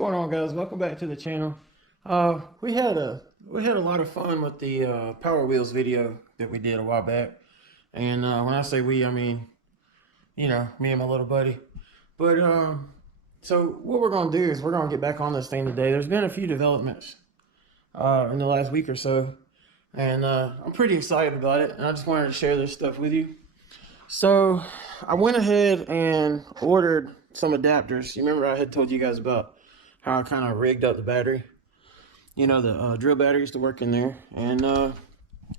going on, guys? Welcome back to the channel. We had a lot of fun with the Power Wheels video that we did a while back. And when I say we, I mean, you know, me and my little buddy. But so what we're gonna do is we're gonna get back on this thing today. There's been a few developments in the last week or so, and I'm pretty excited about it. And I just wanted to share this stuff with you. So I went ahead and ordered some adapters. You remember I had told you guys about how I kind of rigged up the battery, you know, the drill batteries to work in there. And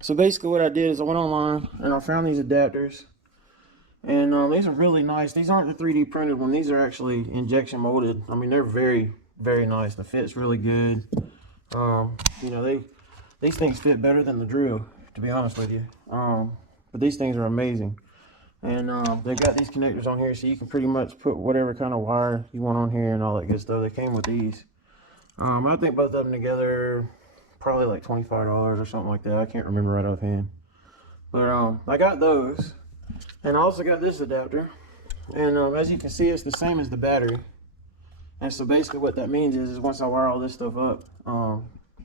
so basically what I did is I went online and I found these adapters, and these are really nice. These aren't the 3D printed one. These are actually injection molded. I mean, they're very, very nice. The fit's really good. You know, these things fit better than the drill, to be honest with you. But these things are amazing. And they've got these connectors on here, so you can pretty much put whatever kind of wire you want on here and all that good stuff. They came with these. I think both of them together probably like $25 or something like that. I can't remember right offhand. But I got those, and I also got this adapter. And as you can see, it's the same as the battery. And so basically what that means is once I wire all this stuff up,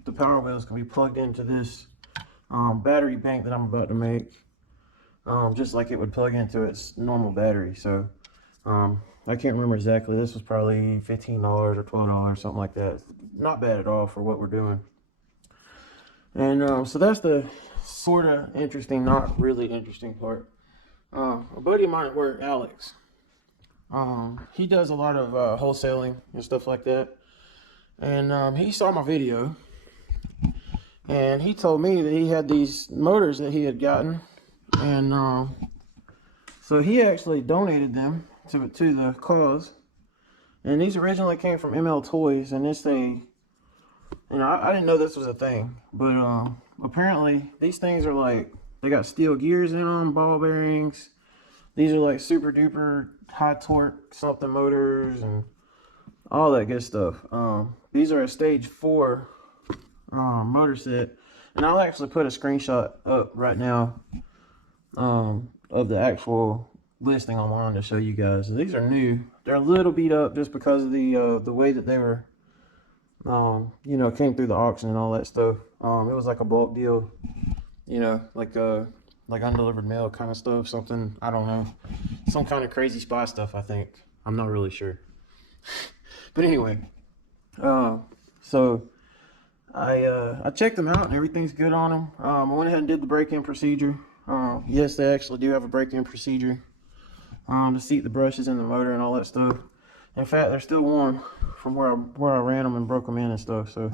the Power Wheels can be plugged into this battery bank that I'm about to make. Just like it would plug into its normal battery. So I can't remember exactly. This was probably $15 or $12, something like that. Not bad at all for what we're doing. And so that's the sort of interesting, not really interesting part. A buddy of mine at work, Alex, he does a lot of wholesaling and stuff like that. And he saw my video, and he told me that he had these motors that he had gotten. And so he actually donated them to the cause. And these originally came from ML Toys, and this thing, you know, I didn't know this was a thing, but apparently these things are like, they got steel gears in them, ball bearings. These are like super duper high torque something motors and all that good stuff. These are a stage 4 motor set, and I'll actually put a screenshot up right now of the actual listing online to show you guys. These are new. They're a little beat up just because of the way that they were, you know, came through the auction and all that stuff. It was like a bulk deal, you know, like undelivered mail kind of stuff, something, I don't know, some kind of crazy spy stuff, I think. I'm not really sure. But anyway, so I checked them out and everything's good on them. I went ahead and did the break-in procedure. Yes, they actually do have a break-in procedure to seat the brushes in the motor and all that stuff. In fact, they're still warm from where I ran them and broke them in and stuff. So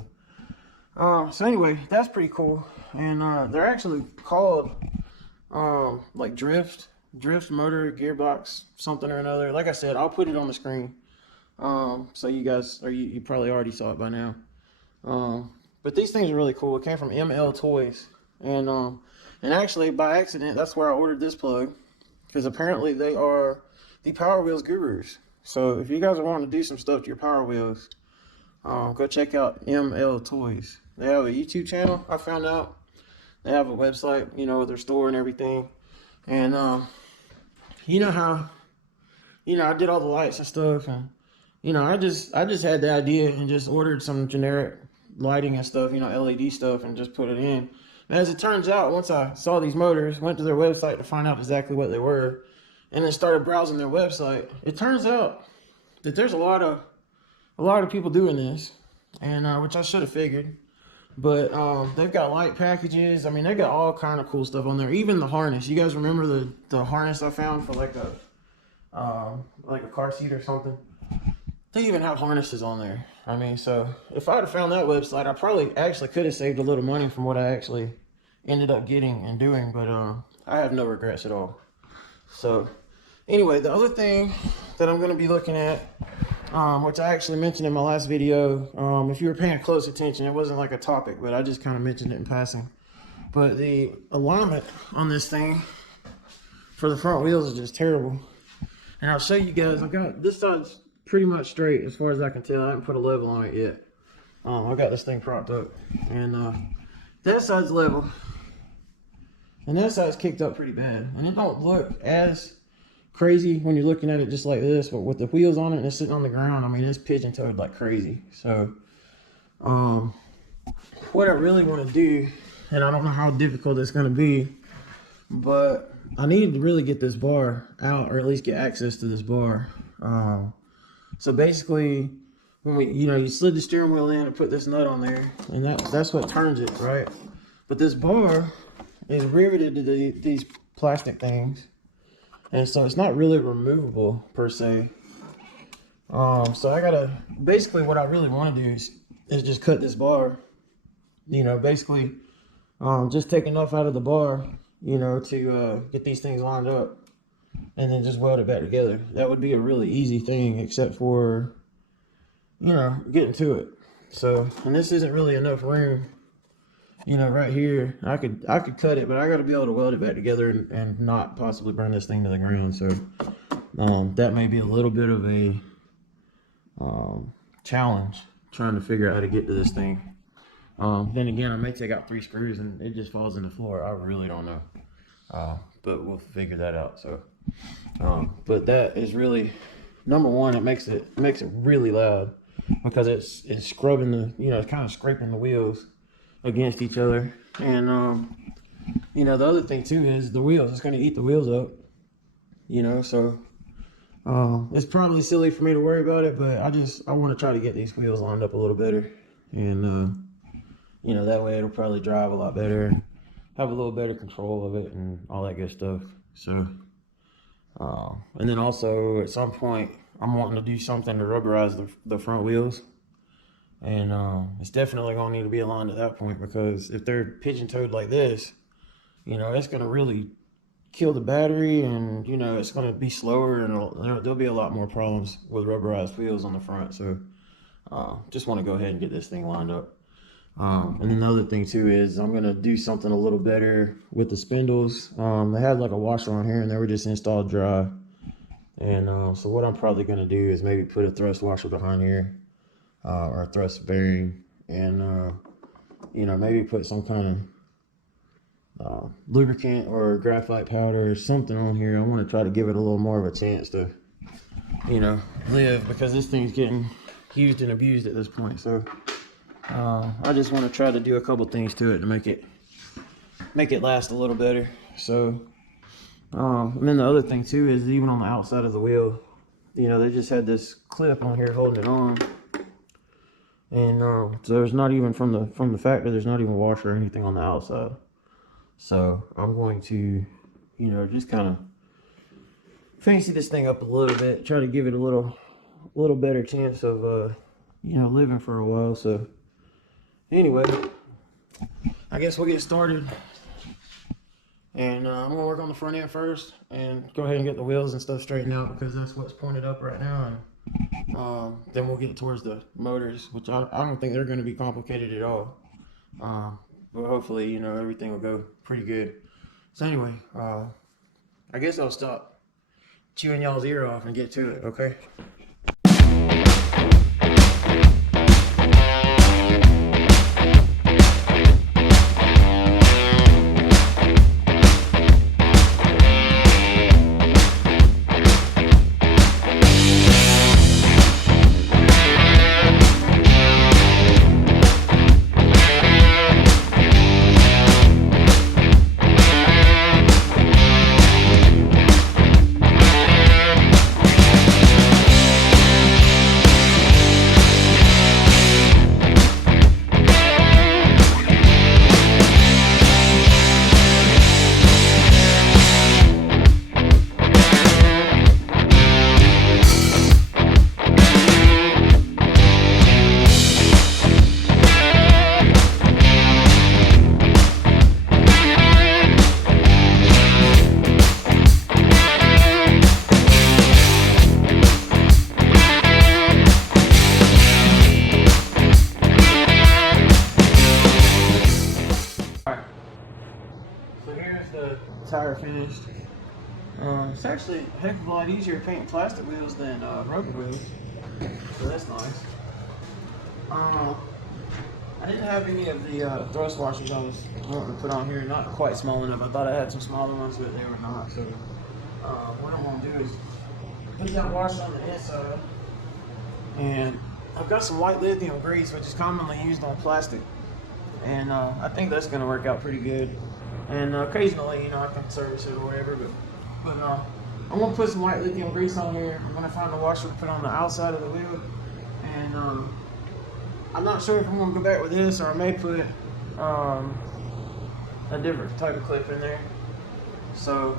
so anyway, that's pretty cool. And they're actually called like drift motor gearbox something or another. Like I said, I'll put it on the screen so you guys, or you probably already saw it by now. But these things are really cool. It came from ML Toys, and actually, by accident, that's where I ordered this plug, because apparently they are the Power Wheels gurus. So if you guys are wanting to do some stuff to your Power Wheels, go check out ML Toys. They have a YouTube channel, I found out. They have a website, you know, with their store and everything. And you know how, you know, I did all the lights and stuff, and you know, I just had the idea and just ordered some generic lighting and stuff, you know, LED stuff, and just put it in. As it turns out, once I saw these motors, went to their website to find out exactly what they were, and then started browsing their website, it turns out that there's a lot of people doing this, and which I should have figured. But they've got light packages. I mean, they got all kind of cool stuff on there. Even the harness. You guys remember the harness I found for like a car seat or something? They even have harnesses on there. I mean, so if I'd have found that website, I probably actually could have saved a little money from what I actually ended up getting and doing, but I have no regrets at all. So anyway, the other thing that I'm going to be looking at, which I actually mentioned in my last video, if you were paying close attention, it wasn't like a topic, but I just kind of mentioned it in passing. But the alignment on this thing for the front wheels is just terrible. And I'll show you guys. I've got this side's pretty much straight as far as I can tell. I haven't put a level on it yet. I got this thing propped up, and that side's level, and that side's kicked up pretty bad, and it don't look as crazy when you're looking at it just like this, but with the wheels on it and it's sitting on the ground, I mean, it's pigeon-toed like crazy. So what I really want to do, and I don't know how difficult it's going to be, but I need to really get this bar out, or at least get access to this bar. So basically, when you slid the steering wheel in and put this nut on there, and that's what turns it, right? But this bar is riveted to these plastic things, and so it's not really removable per se. So I gotta, basically what I really want to do is just cut this bar, basically just take enough out of the bar, to get these things lined up, and then just weld it back together. That would be a really easy thing, except for, getting to it. So, and this isn't really enough room, right here. I could cut it, but I got to be able to weld it back together and not possibly burn this thing to the ground. So that may be a little bit of a challenge, trying to figure out how to get to this thing. Then again, I may take out 3 screws and it just falls in the floor. I really don't know, but we'll figure that out. So but that is really number one. It makes it really loud because it's scrubbing it's kind of scraping the wheels against each other. And the other thing too is the wheels. It's going to eat the wheels up, so it's probably silly for me to worry about it, but I want to try to get these wheels lined up a little better, and that way it'll probably drive a lot better and have a little better control of it and all that good stuff. So and then also at some point I'm wanting to do something to rubberize the front wheels, and it's definitely gonna need to be aligned at that point, because if they're pigeon-toed like this, it's gonna really kill the battery, and it's gonna be slower, and there'll be a lot more problems with rubberized wheels on the front. So just want to go ahead and get this thing lined up. And another thing too is I'm gonna do something a little better with the spindles. They had like a washer on here and they were just installed dry, and so what I'm probably gonna do is maybe put a thrust washer behind here, or a thrust bearing, and maybe put some kind of lubricant or graphite powder or something on here. I want to try to give it a little more of a chance to live, because this thing's getting used and abused at this point. So I just want to try to do a couple things to it to make it last a little better. So and then the other thing too is, even on the outside of the wheel, they just had this clip on here holding it on, and so there's not even from the factory, there's not even a washer or anything on the outside. So I'm going to just kind of fancy this thing up a little bit, try to give it a little better chance of living for a while. So anyway, I guess we'll get started, and I'm gonna work on the front end first and go ahead and get the wheels and stuff straightened out, because that's what's pointed up right now, and then we'll get towards the motors, which I don't think they're going to be complicated at all, but hopefully everything will go pretty good. So anyway, I guess I'll stop chewing y'all's ear off and get to it. Okay. Tire finished. It's actually a heck of a lot easier painting plastic wheels than rubber wheels, so that's nice. I didn't have any of the thrust washers I was wanting to put on here, not quite small enough. I thought I had some smaller ones, but they were not. So what I'm gonna do is put that washer on the inside, and I've got some white lithium grease, which is commonly used on plastic, and I think that's gonna work out pretty good. And occasionally, you know, I can service it or whatever, but I'm gonna put some white lithium grease on here. I'm gonna find the washer to put on the outside of the wheel, and I'm not sure if I'm gonna go back with this, or I may put a different type of clip in there. So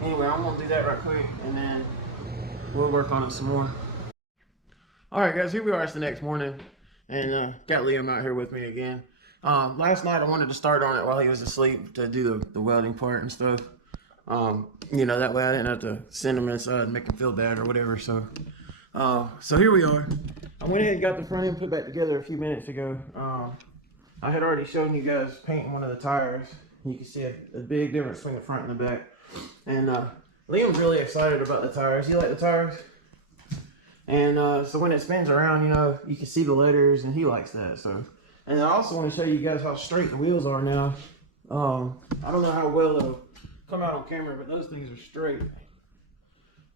anyway, I'm gonna do that right quick, and then we'll work on it some more. All right, guys, here we are. It's the next morning, and got Liam out here with me again. Last night I wanted to start on it while he was asleep to do the welding part and stuff. You know, that way I didn't have to send him inside and make him feel bad or whatever. So here we are. I went ahead and got the front end put back together a few minutes ago. I had already shown you guys painting one of the tires. You can see a big difference between the front and the back. And Liam's really excited about the tires. You like the tires? And so when it spins around, you know, you can see the letters, and he likes that. So, and I also want to show you guys how straight the wheels are now. I don't know how well it'll come out on camera, but those things are straight.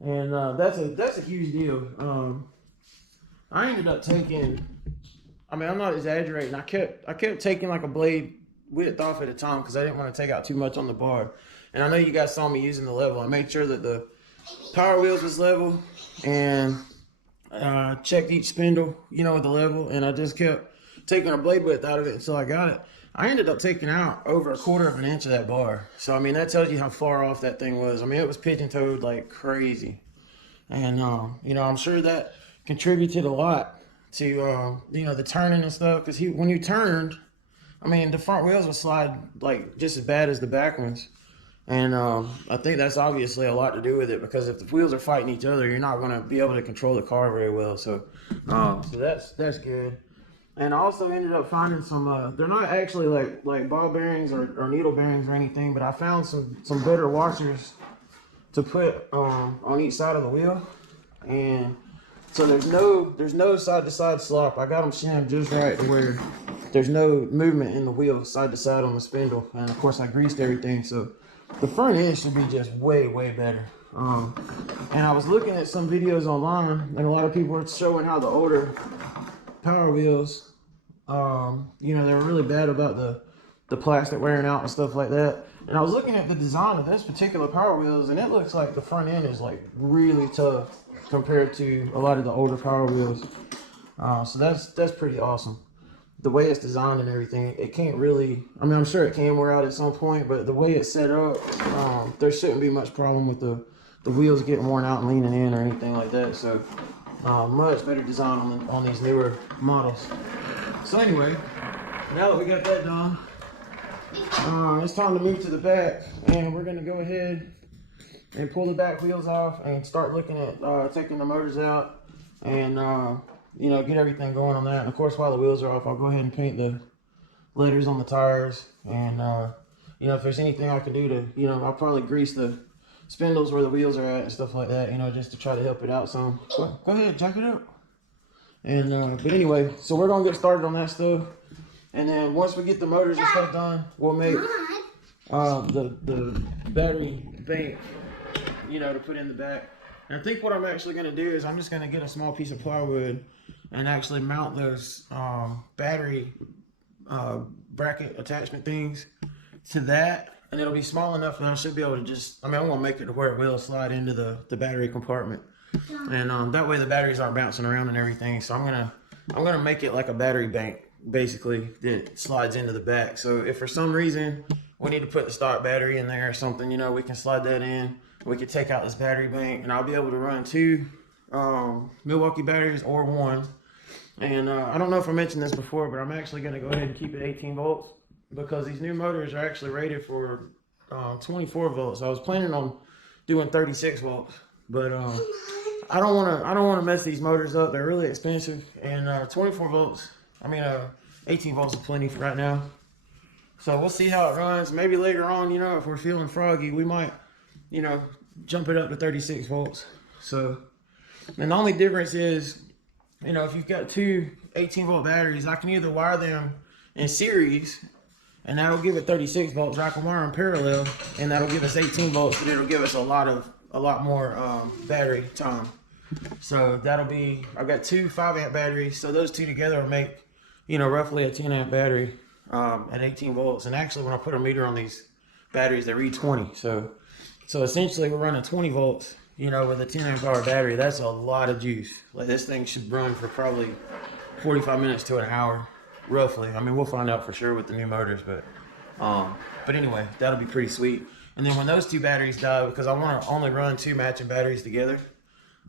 And that's a huge deal. I ended up taking, I mean, I'm not exaggerating. I kept taking like a blade width off at a time because I didn't want to take out too much on the bar. And I know you guys saw me using the level. I made sure that the power wheels was level, and checked each spindle, you know, with the level. And I just kept taking a blade width out of it until I got it. I ended up taking out over 1/4 of an inch of that bar. So, I mean, that tells you how far off that thing was. I mean, it was pigeon-toed like crazy. And, you know, I'm sure that contributed a lot to, you know, the turning and stuff. Because when you turned, I mean, the front wheels would slide like just as bad as the back ones. And I think that's obviously a lot to do with it, because if the wheels are fighting each other, you're not going to be able to control the car very well. So, so that's good. And I also ended up finding some, they're not actually like ball bearings or needle bearings or anything, but I found some better washers to put on each side of the wheel. And so there's no side-to-side slop. I got them shimmed just right to where there's no movement in the wheel side to side on the spindle. And of course I greased everything, so the front end should be just way better. And I was looking at some videos online, and a lot of people were showing how the older power wheels, you know, they were really bad about the plastic wearing out and stuff like that. And I was looking at the design of this particular power wheels, and it looks like the front end is like really tough compared to a lot of the older power wheels. So that's pretty awesome. The way it's designed and everything, it can't really, I mean, I'm sure it can wear out at some point, but the way it's set up, there shouldn't be much problem with the wheels getting worn out and leaning in or anything like that. So much better design on these newer models. So anyway, now that we got that done, it's time to move to the back, and we're going to go ahead and pull the back wheels off and start looking at taking the motors out, and you know, get everything going on that. And of course, while the wheels are off, I'll go ahead and paint the letters on the tires. And you know, if there's anything I can do to, you know, I'll probably grease the spindles where the wheels are at and stuff like that, you know, just to try to help it out some. So go ahead, jack it up. And but anyway, so we're gonna get started on that stuff, and then once we get the motors and stuff done, we'll make the battery bank, you know, to put in the back. And I think what I'm actually gonna do is I'm just gonna get a small piece of plywood and actually mount those battery bracket attachment things to that, and it'll be small enough that I should be able to just, I mean, I'm gonna make it to where it will slide into the battery compartment, and that way the batteries aren't bouncing around and everything. So I'm gonna make it like a battery bank basically that slides into the back. So if for some reason we need to put the stock battery in there or something, you know, we can slide that in. We could take out this battery bank, and I'll be able to run 2 Milwaukee batteries or 1. And I don't know if I mentioned this before, but I'm actually going to go ahead and keep it 18 volts because these new motors are actually rated for 24 volts. I was planning on doing 36 volts, but I don't want to mess these motors up. They're really expensive, and 24 volts, I mean 18 volts is plenty for right now. So we'll see how it runs. Maybe later on, you know, if we're feeling froggy, we might, you know, jump it up to 36 volts. So, and the only difference is, you know, if you've got 2 18-volt batteries, I can either wire them in series, and that'll give it 36 volts, or I can wire them parallel, and that'll give us 18 volts, but it'll give us a lot of a lot more battery time. So that'll be, I've got two 5-amp batteries, so those two together will make, you know, roughly a 10-amp battery at 18 volts. And actually, when I put a meter on these batteries, they read 20. So essentially, we're running 20 volts, you know, with a 10-amp hour battery. That's a lot of juice. Like, this thing should run for probably 45 minutes to an hour, roughly. I mean, we'll find out for sure with the new motors, but anyway, that'll be pretty sweet. And then when those two batteries die, because I want to only run two matching batteries together,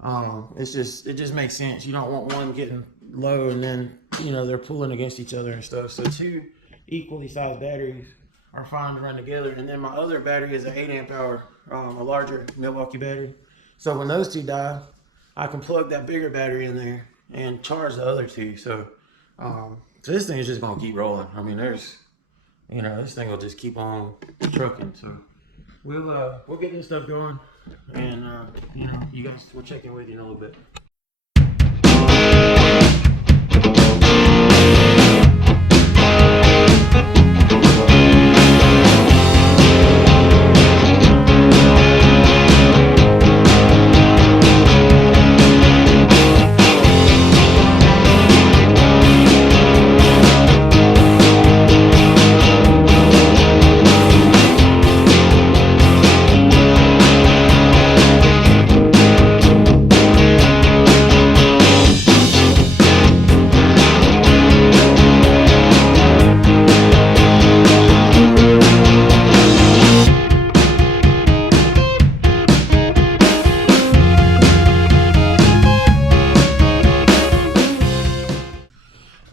it just makes sense. You don't want one getting low and then, you know, they're pulling against each other and stuff. So two equally sized batteries are fine to run together. And then my other battery is an 8-amp hour, a larger Milwaukee battery. So when those two die, I can plug that bigger battery in there and charge the other two. So this thing is just gonna keep rolling. I mean, you know, this thing will just keep on trucking. So we'll get this stuff going, and you know, you guys, we'll check in with you in a little bit.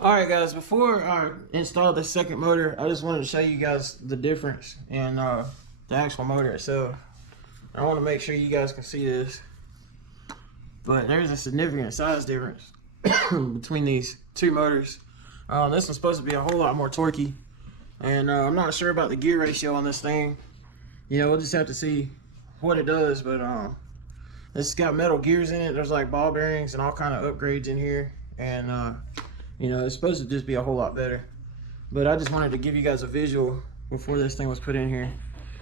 Alright guys, before I install the second motor, I just wanted to show you guys the difference in the actual motor itself. I want to make sure you guys can see this, but there's a significant size difference between these two motors. This one's supposed to be a whole lot more torquey, and I'm not sure about the gear ratio on this thing. You know, we'll just have to see what it does, but it's got metal gears in it. There's like ball bearings and all kind of upgrades in here, and you know, it's supposed to just be a whole lot better. But I just wanted to give you guys a visual before this thing was put in here.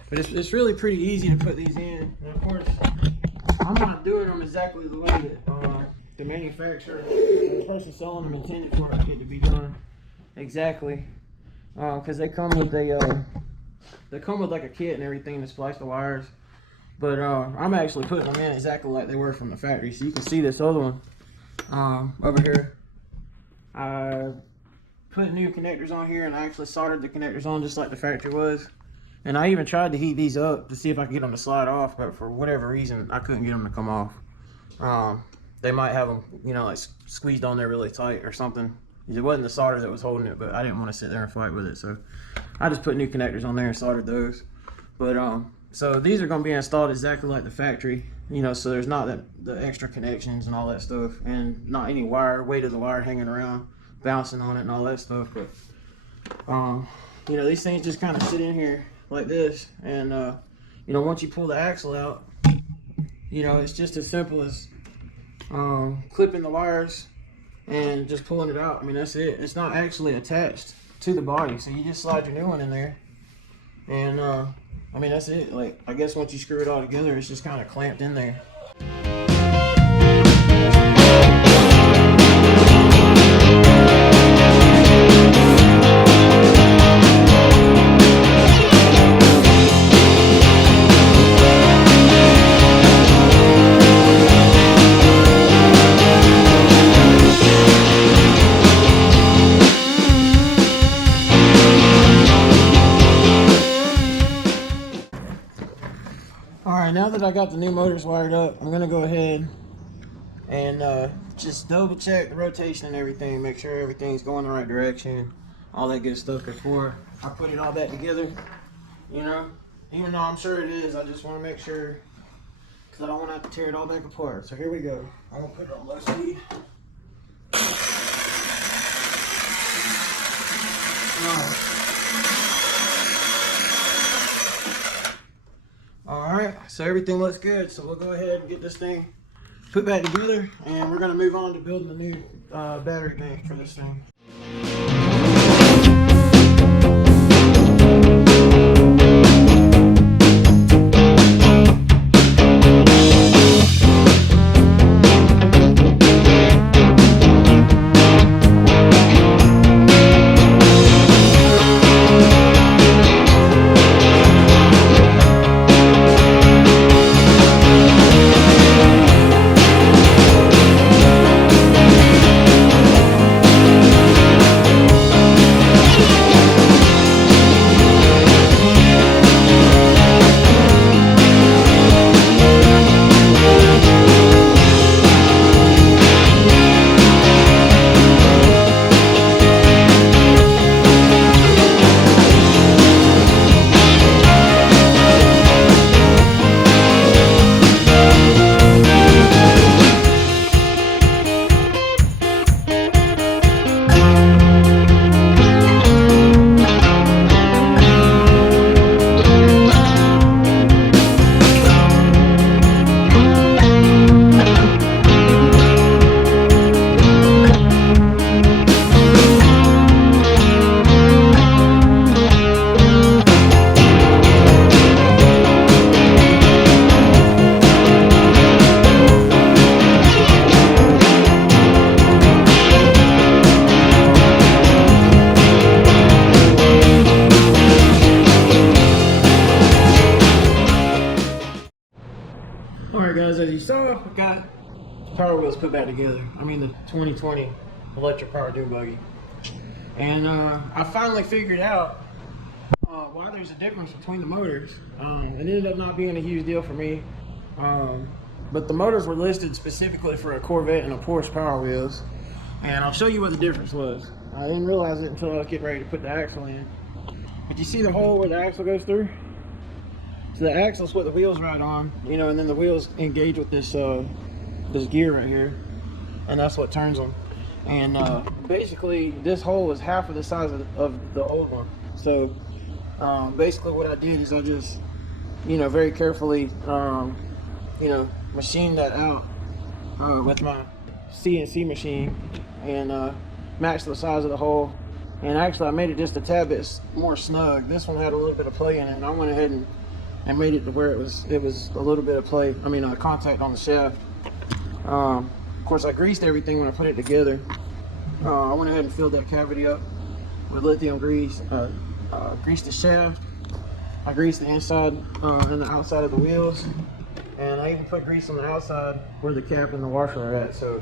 But it's really pretty easy to put these in. And of course, I'm not doing them exactly the way that the manufacturer, the person selling them, intended for it to be done exactly. Because they come with like a kit and everything to splice the wires. But I'm actually putting them in exactly like they were from the factory. So you can see this other one over here. I put new connectors on here, and I actually soldered the connectors on just like the factory was. And I even tried to heat these up to see if I could get them to slide off, but for whatever reason, I couldn't get them to come off. They might have them, you know, like squeezed on there really tight or something. It wasn't the solder that was holding it, but I didn't want to sit there and fight with it, so I just put new connectors on there and soldered those. But so these are going to be installed exactly like the factory, you know, so there's not the extra connections and all that stuff, and not any weight of the wire hanging around, bouncing on it and all that stuff. But you know, these things just kind of sit in here like this, and you know, once you pull the axle out, you know, it's just as simple as clipping the wires and just pulling it out. I mean, that's it. It's not actually attached to the body, so you just slide your new one in there, and I mean, that's it. Like, I guess once you screw it all together, it's just kind of clamped in there. Alright, now that I got the new motors wired up, I'm going to go ahead and just double check the rotation and everything, make sure everything's going the right direction, all that good stuff before I put it all back together. You know, even though I'm sure it is, I just want to make sure, because I don't want to have to tear it all back apart. So here we go. I'm going to put it on low speed. Alright, so everything looks good, so we'll go ahead and get this thing put back together, and we're going to move on to building the new battery bank for this thing. put back together. I mean the 2020 electric powered dune buggy. And I finally figured out why there's a difference between the motors. It ended up not being a huge deal for me. But the motors were listed specifically for a Corvette and a Porsche Power Wheels. And I'll show you what the difference was. I didn't realize it until I was getting ready to put the axle in. But you see the hole where the axle goes through? So the axle's what the wheels ride on, you know, and then the wheels engage with this this gear right here, and that's what turns them. And basically, this hole is half of the size of the old one. So basically, what I did is I just, you know, very carefully, you know, machined that out with my CNC machine and matched the size of the hole. And actually, I made it just a tad bit more snug. This one had a little bit of play in it, and I went ahead and made it to where it was a little bit of play. I mean, contact on the shaft. Of course, I greased everything when I put it together. I went ahead and filled that cavity up with lithium grease. Greased the shaft. I greased the inside and the outside of the wheels, and I even put grease on the outside where the cap and the washer are at. So,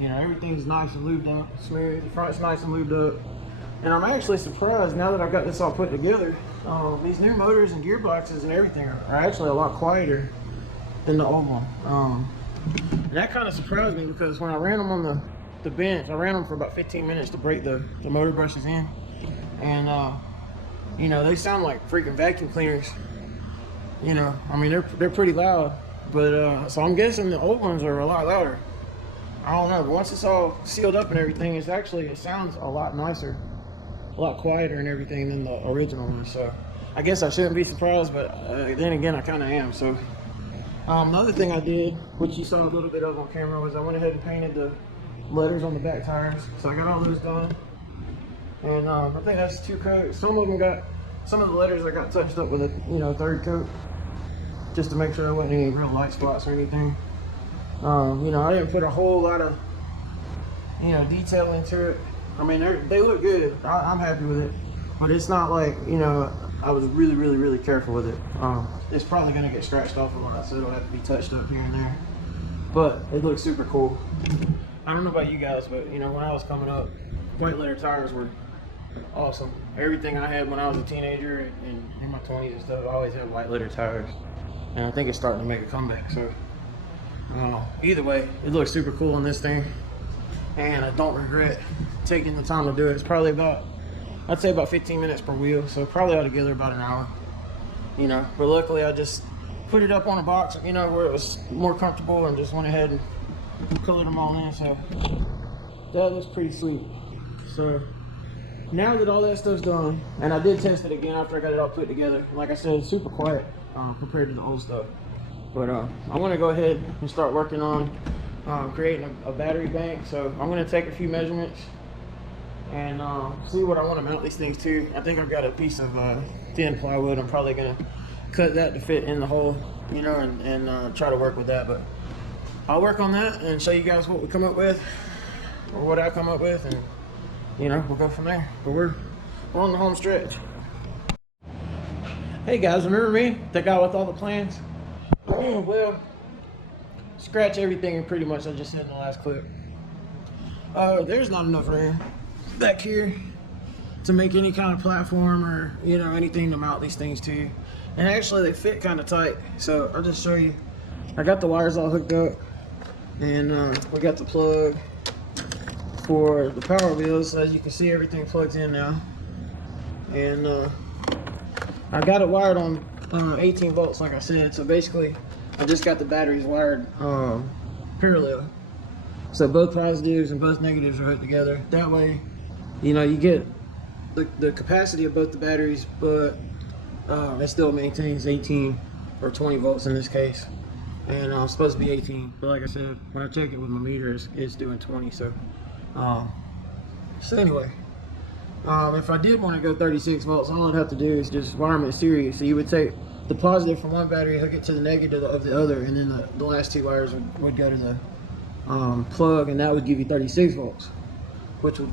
you know, everything's nice and lubed up, smooth. The front's nice and lubed up. And I'm actually surprised now that I've got this all put together. These new motors and gearboxes and everything are actually a lot quieter than the old one. And that kind of surprised me because when I ran them on the bench, I ran them for about 15 minutes to break the motor brushes in. And, you know, they sound like freaking vacuum cleaners. You know, I mean, they're pretty loud. But, so I'm guessing the old ones are a lot louder. I don't know, but once it's all sealed up and everything, it sounds a lot nicer, a lot quieter and everything than the original one. So I guess I shouldn't be surprised, but then again, I kind of am. So another thing I did, which you saw a little bit of on camera, was I went ahead and painted the letters on the back tires. So I got all those done, and I think that's 2 coats. Some of the letters I got touched up with a 3rd coat, just to make sure there wasn't any real light spots or anything. You know, I didn't put a whole lot of, detail into it. I mean, they look good. I'm happy with it, but it's not like, I was really, really, really careful with it. It's probably gonna get scratched off a lot, so it'll have to be touched up here and there. But it looks super cool. I don't know about you guys, but when I was coming up, white letter tires were awesome. Everything I had when I was a teenager and in my 20s and stuff, I always had white letter tires, and I think it's starting to make a comeback. So. Either way, it looks super cool on this thing, and I don't regret taking the time to do it. It's probably I'd say about 15 minutes per wheel, so probably altogether about an hour. But luckily I just put it up on a box, where it was more comfortable, and just went ahead and colored them all in. So that looks pretty sweet. So now that all that stuff's done, and I did test it again after I got it all put together. Like I said, it's super quiet compared to the old stuff. But I want to go ahead and start working on creating a battery bank. So I'm going to take a few measurements and see what I want to mount these things to. I think I've got a piece of thin plywood. I'm probably going to cut that to fit in the hole, and try to work with that. But I'll work on that and show you guys what we come up with, or what I come up with, and we'll go from there. But we're on the home stretch. Hey guys, remember me? The guy with all the plans? Well, scratch everything pretty much I just said in the last clip. There's not enough room back here to make any kind of platform or anything to mount these things to. And actually they fit kind of tight, so I'll just show you. I got the wires all hooked up, and we got the plug for the power wheels. So as you can see, everything plugs in now, and I got it wired on 18 volts, like I said. So basically I just got the batteries wired parallel, so both positives and both negatives are hooked together. That way you get the capacity of both the batteries, but it still maintains 18 or 20 volts in this case, and it's supposed to be 18, but like I said, when I check it with my meter, it's doing 20. So anyway, if I did want to go 36 volts, all I'd have to do is just wire them in series. So you would take the positive from one battery, hook it to the negative of the other, and then the last 2 wires would go to the plug, and that would give you 36 volts, which would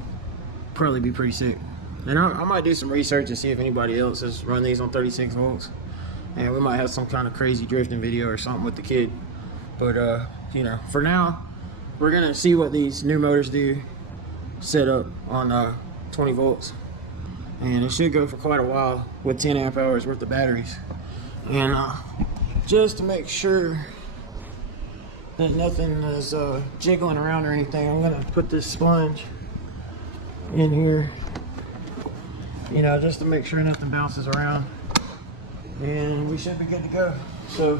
probably be pretty sick. And I might do some research and see if anybody else has run these on 36 volts, and we might have some kind of crazy drifting video or something with the kid. But for now, we're gonna see what these new motors do set up on 20 volts, and it should go for quite a while with 10 amp hours worth of batteries. And just to make sure that nothing is jiggling around or anything, I'm gonna put this sponge in here, you know, just to make sure nothing bounces around, and we should be good to go. So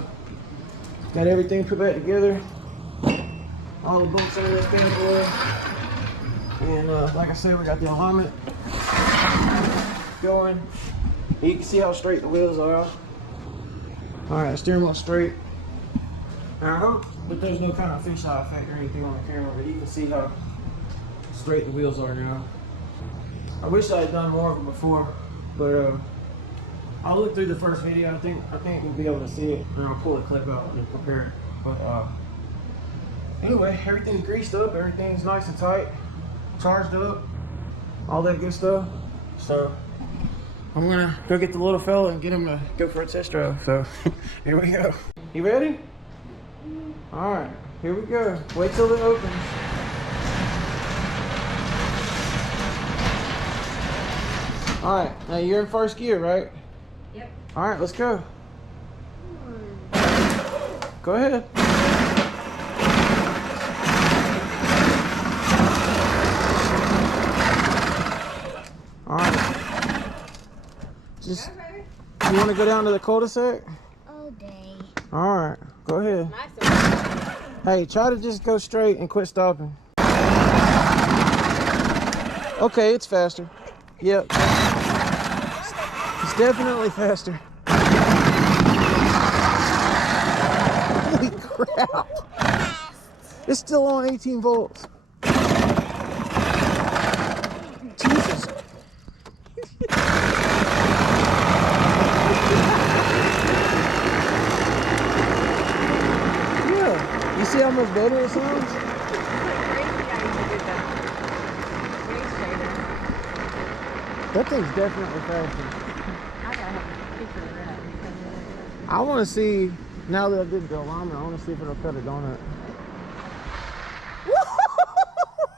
got everything put back together, all the bolts in this bad boy, and like I said, we got the alignment going. You can see how straight the wheels are. All right, steering wheel straight. And I hope that there's no kind of fisheye effect or anything on the camera, but you can see how straight the wheels are now. I wish I had done more of it before, but I'll look through the first video. I think we'll be able to see it, and I'll pull the clip out and compare it. But anyway, everything's greased up, everything's nice and tight, charged up, all that good stuff. So I'm gonna go get the little fella and get him to go for a test drive. So here we go. You ready? All right, here we go. Wait till it opens. All right, now you're in first gear, right? Yep. All right, let's go. Go ahead. All right. Just, you want to go down to the cul-de-sac? All day. All right, go ahead. Nice. Hey, try to just go straight and quit stopping. Okay, it's faster. Yep. It's definitely faster. Holy crap. It's still on 18 volts. Jesus. Yeah. You see how much better it sounds? That thing's definitely faster. I want to see, now that I did the alignment, I want to see if it'll cut a donut.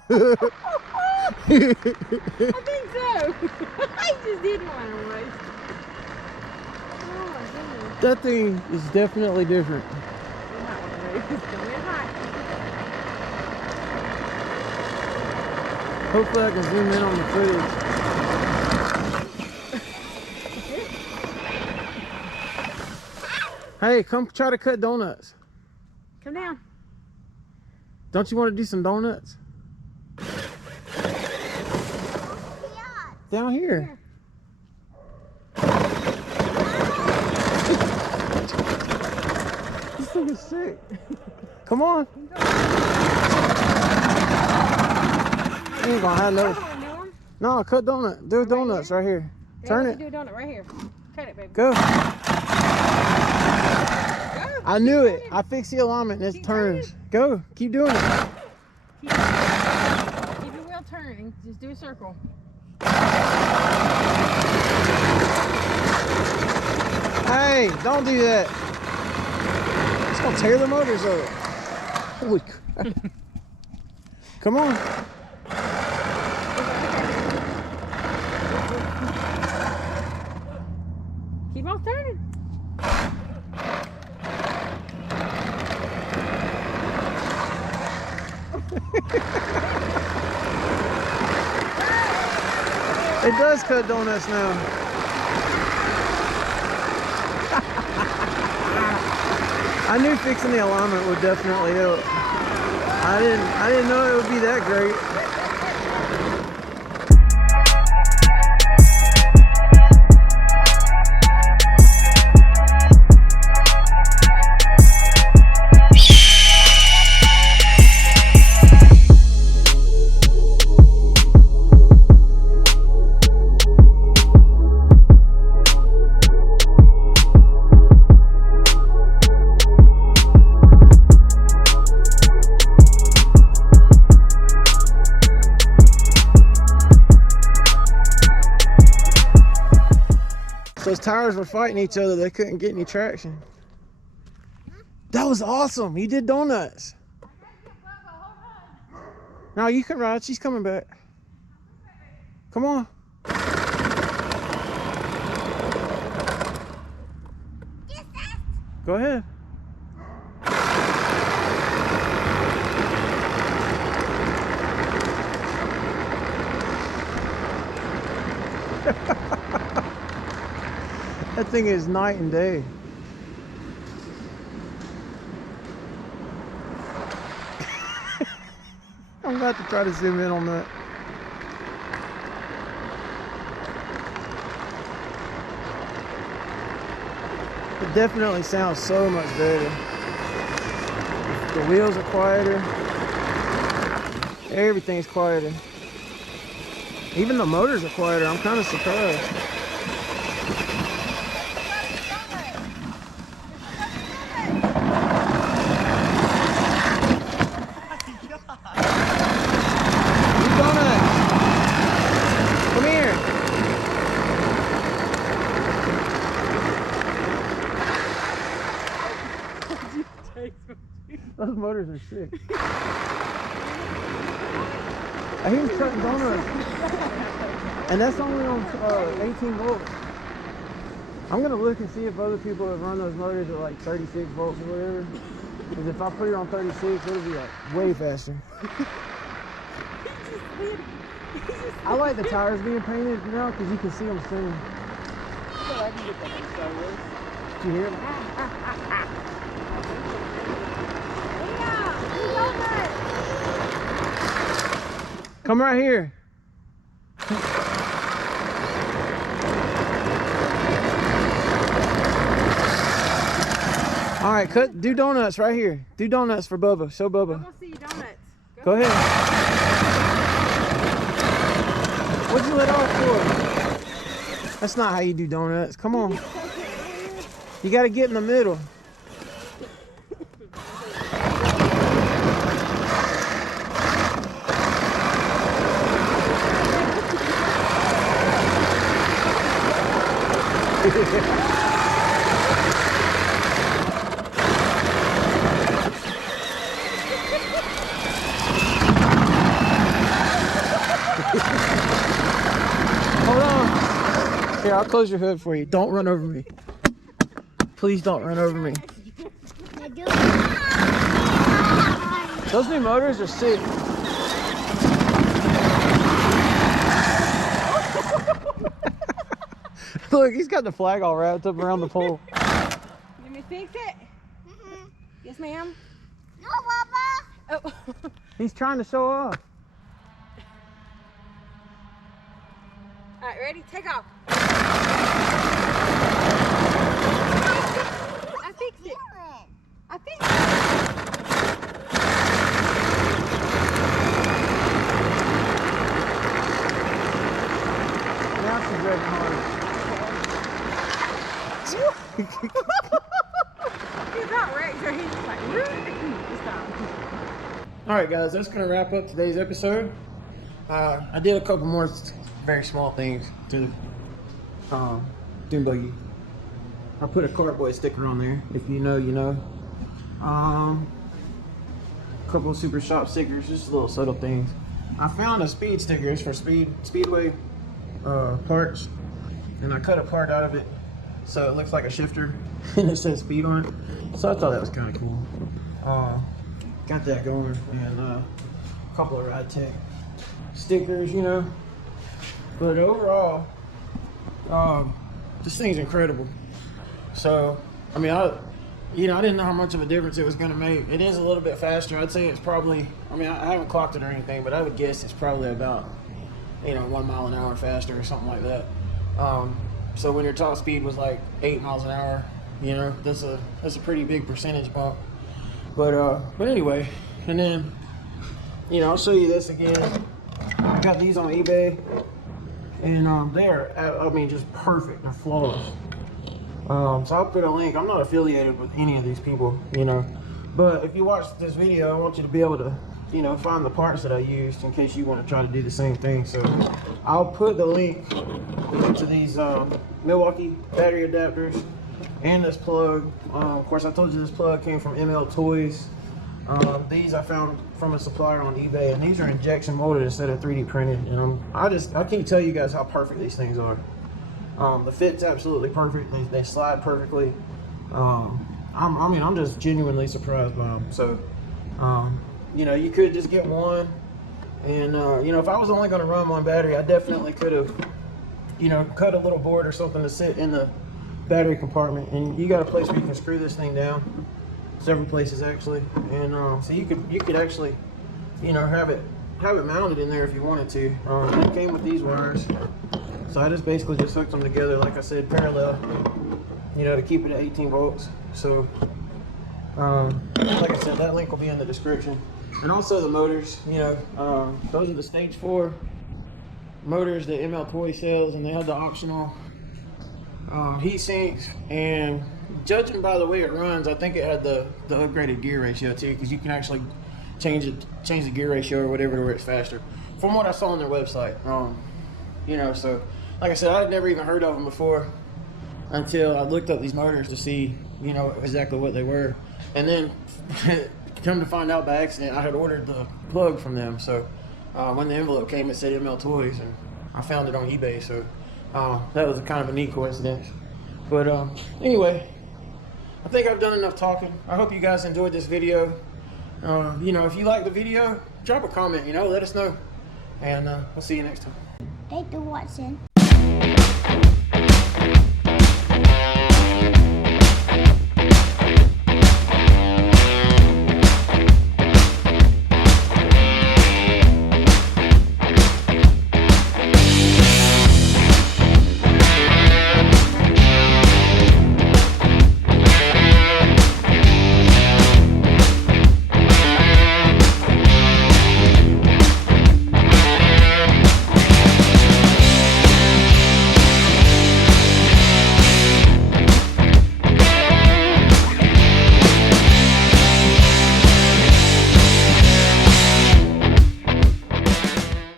I think so. I just did one almost. Oh my goodness. That thing is definitely different. You might want to move. It's going to be hot. Hopefully I can zoom in on the footage. Hey, come try to cut donuts. Come down. Don't you want to do some donuts? Down here. This thing is sick. Come on. You ain't gonna have no. No, cut donut. Do donuts right here. Turn it. Do a donut right here. Cut it, baby. Go. I knew it. I fixed the alignment and it turns. Go. Keep doing it. Keep your wheel turning. Just do a circle. Hey, don't do that. It's gonna tear the motors up. Holy crap. Come on. Keep on turning. It does cut donuts now. I knew fixing the alignment would definitely help. I didn't know it would be that great. Those tires were fighting each other. They couldn't get any traction. That was awesome. You did donuts. No, you can ride. She's coming back. Come on. Go ahead. That thing is night and day. I'm about to try to zoom in on that. It definitely sounds so much better. The wheels are quieter. Everything's quieter. Even the motors are quieter. I'm kind of surprised. Come here. Those motors are sick. I hear Chuck Donuts. And that's only on 18 volts. I'm gonna look and see if other people have run those motors at like 36 volts or whatever. Because if I put it on 36, it'll be like way faster. I like the tires being painted now because you can see them soon. So I can get that on Star Wars. Did you hear me? Come right here. All right, do donuts right here. Do donuts for Bubba. Show Bubba. I'm gonna see donuts. Go ahead. What'd you let off for? That's not how you do donuts. Come on. You gotta get in the middle. Hold on. Here, I'll close your hood for you. Don't run over me. Please don't run over me. Those new motors are sick. Look, he's got the flag all wrapped up around the pole. Let me fix it. Yes, ma'am. No, Papa. Oh. He's trying to show off. All right, ready? Take off. I fixed it. I fixed it. Now she's ready hard. He's not wrecked, so he's just like, this time. All right, guys, that's gonna wrap up today's episode. I did a couple more very small things to Dune buggy. I put a cardboard sticker on there. If you know, you know. A couple of super shop stickers, just little subtle things. I found a speed stickers for speedway parts, and I cut a part out of it so it looks like a shifter and it says speed on it. So I thought that was kind of cool. Got that going, and a couple of Ride Tech stickers, you know. But overall, this thing's incredible. So, I mean, I didn't know how much of a difference it was going to make. It is a little bit faster. I'd say it's probably, I mean, I haven't clocked it or anything, but I would guess it's probably about, 1 mile an hour faster or something like that. So when your top speed was like 8 miles an hour, that's a pretty big percentage bump. But anyway, and then, I'll show you this again. I got these on eBay, and they're, just perfect. They're flawless. So I'll put a link. I'm not affiliated with any of these people, but if you watch this video, I want you to be able to, find the parts that I used in case you want to try to do the same thing. So I'll put the link to these Milwaukee battery adapters and this plug. Of course, I told you this plug came from ML Toys. These I found from a supplier on eBay, and these are injection molded instead of 3D printed. And I can't tell you guys how perfect these things are. The fit's absolutely perfect. They slide perfectly. I'm just genuinely surprised by them. So, you know, you could just get one, and you know, if I was only going to run one battery, I definitely could have, you know, cut a little board or something to sit in the battery compartment. And you got a place where you can screw this thing down. Several places actually, and so you could actually, you know, have it mounted in there if you wanted to. It came with these wires, so I just basically just hooked them together, like I said, parallel, you know, to keep it at 18 volts. So, like I said, that link will be in the description, and also the motors. You know, those are the stage 4 motors that ML Toy sells, and they have the optional heat sinks, and judging by the way it runs, I think it had the upgraded gear ratio too, because you can actually change the gear ratio or whatever to where it's faster, from what I saw on their website. You know, so like I said, I had never even heard of them before until I looked up these motors to see, you know, exactly what they were, and then come to find out by accident, I had ordered the plug from them. So when the envelope came, it said ML Toys, and I found it on eBay. So that was a kind of a neat coincidence. But anyway, I think I've done enough talking. I hope you guys enjoyed this video. You know, if you like the video, drop a comment, you know, let us know. And we'll see you next time. Thanks for watching.